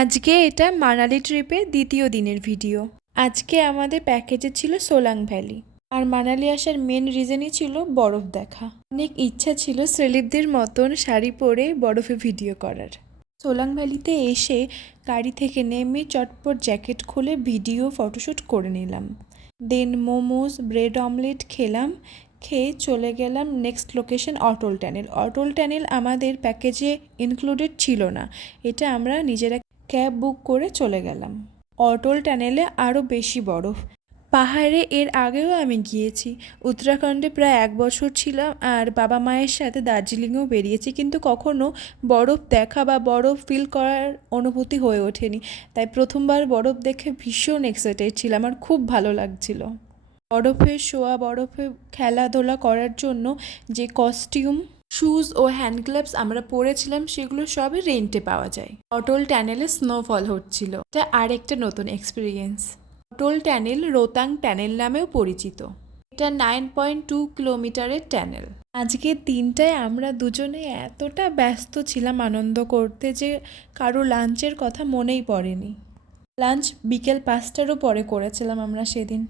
আজকে এটা মানালি ট্রিপের দ্বিতীয় দিনের ভিডিও। আজকে আমাদের প্যাকেজে ছিল সোলাং ভ্যালি। আর মানালি আসার মেন রিজনই ছিল বরফ দেখা। অনেক ইচ্ছা ছিল সেলিবদের মতন শাড়ি পরে বরফে ভিডিও করার। সোলাং ভ্যালিতে এসে গাড়ি থেকে নেমে চটপট জ্যাকেট খুলে ভিডিও ফটোশ্যুট করে নিলাম। দেন মোমোস ব্রেড অমলেট খেলাম। খেয়ে চলে গেলাম নেক্সট লোকেশন অটল টানেল। অটল টানেল আমাদের প্যাকেজে ইনক্লুডেড ছিল না, এটা আমরা নিজেরা ক্যাব বুক করে চলে গেলাম। অটল টানেলে আরও বেশি বরফ। পাহাড়ে এর আগেও আমি গিয়েছি, উত্তরাখণ্ডে প্রায় 1 বছর ছিলাম আর বাবা মায়ের সাথে দার্জিলিংয়েও বেরিয়েছি, কিন্তু কখনো বরফ দেখা বা বরফ ফিল করার অনুভূতি হয়ে ওঠেনি। তাই প্রথমবার বরফ দেখে ভীষণ এক্সাইটেড ছিলাম আর খুব ভালো লাগছিল। বরফে শোয়া, বরফে খেলাধুলা করার জন্য যে কস্টিউম, শুজ ও হ্যান্ড গ্লাভস আমরা পরেছিলাম সেগুলো সবই রেন্টে পাওয়া যায়। অটল টানেলে স্নোফল হচ্ছিল, এটা আরেকটা নতুন এক্সপিরিয়েন্স। অটল টানেল রোতাং টানেল নামেও পরিচিত। এটা 9.2 কিলোমিটারের টানেল। আজকের দিনটায় আমরা দুজনে এতটা ব্যস্ত ছিলাম আনন্দ করতে যে কারো লাঞ্চের কথা মনেই পড়েনি। লাঞ্চ বিকেল 5টারও পরে করেছিলাম আমরা সেদিন।